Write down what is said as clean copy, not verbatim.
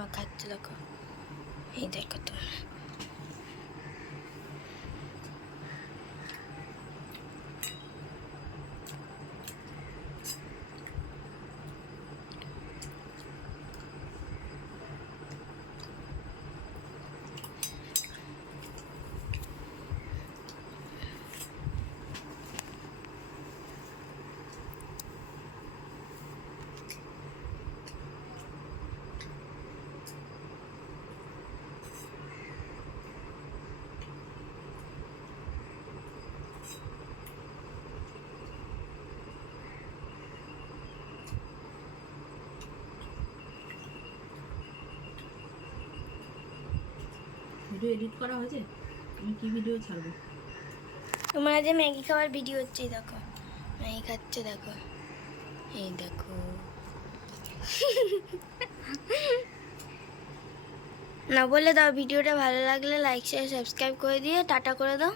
না খাচ্ছে দেখো, এই দেখো তো। ভিডিও এডিট করা হয়েছে? আমি কি ভিডিও ছাড়বো? তোমার আজ ম্যাগি খাওয়ার ভিডিও হচ্ছে, দেখো ম্যাগি খাচ্ছে দেখো, এই দেখো। না বলে দাও, ভিডিওটা ভালো লাগলে লাইক শেয়ার সাবস্ক্রাইব করে দিয়ে টাটা করে দাও।